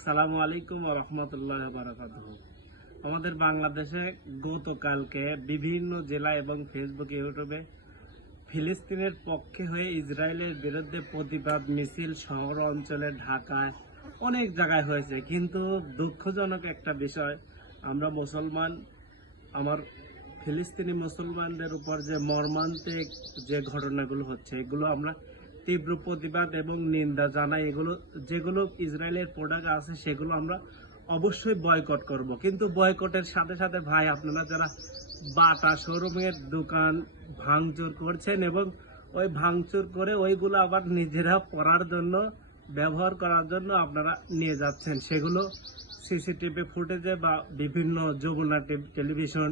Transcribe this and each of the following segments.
আসসালামু আলাইকুম ওয়া রাহমাতুল্লাহি ওয়া বারাকাতুহু। আমাদের বাংলাদেশে গতকালকে বিভিন্ন জেলা এবং ফেসবুক ইউটিউবে ফিলিস্তিনের পক্ষে হয়ে ইসরায়েলের বিরুদ্ধে প্রতিবাদ মিছিল শহর অঞ্চলে ঢাকায় অনেক জায়গায় হয়েছে, কিন্তু দুঃখজনক একটা বিষয়, আমরা মুসলমান, আমার ফিলিস্তিনি মুসলমানদের উপর যে মর্মান্তিক যে ঘটনাগুলো হচ্ছে এগুলো আমরা তীব্র প্রতিবাদ এবং নিন্দা জানাই। যেগুলো ইসরায়েলের প্রোডাক্ট আছে সেগুলো আমরা অবশ্যই বয়কট করব, কিন্তু বয়কটের সাথে সাথে ভাই আপনারা যারা বাটা শোরুমের দোকান ভাঙচুর করছেন এবং ওই ভাঙচুর করে ওইগুলো আবার নিজেরা পড়ার জন্য ব্যবহার করার জন্য আপনারা নিয়ে যাচ্ছেন, সেগুলো সিসিটিভি ফুটেজে বা বিভিন্ন যমুনা টেলিভিশন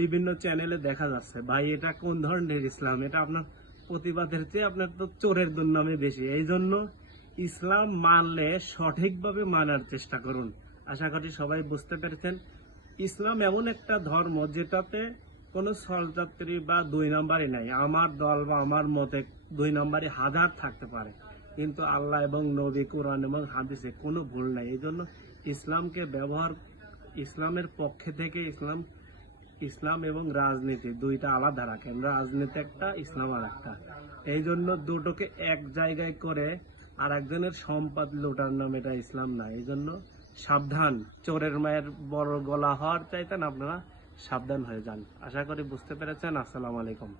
বিভিন্ন চ্যানেলে দেখা যাচ্ছে। ভাই এটা কোন ধরনের ইসলাম? এটা আপনার প্রতিবাদের চেয়ে আপনার তো চোরের দুর্নামে বেশি। এই জন্য ইসলাম মানলে সঠিকভাবে মানার চেষ্টা করুন। আশা করি সবাই বুঝতে পেরেছেন। ইসলাম এমন একটা ধর্ম যেটাতে কোনো সলযাত্রী বা দুই নাম্বারই নাই। আমার দল বা আমার মতে দুই নাম্বারই হাজার থাকতে পারে, কিন্তু আল্লাহ এবং নবী, কোরআন এবং হাদিসে কোনো ভুল নাই। এই জন্য ইসলামকে ইসলামের পক্ষে থেকে ইসলাম এবং রাজনীতি দুইটা আলাদা রাখেন। রাজনীতি একটা, ইসলাম আর একটা। এই জন্য দুটোকে এক জায়গায় করে আর একজনের সম্পদ লুটার নাম, এটা ইসলাম না। এই জন্য সাবধান, চোরের মায়ের বড় গলা হওয়ার চাইতেন আপনারা সাবধান হয়ে যান। আশা করি বুঝতে পেরেছেন। আসসালামু আলাইকুম।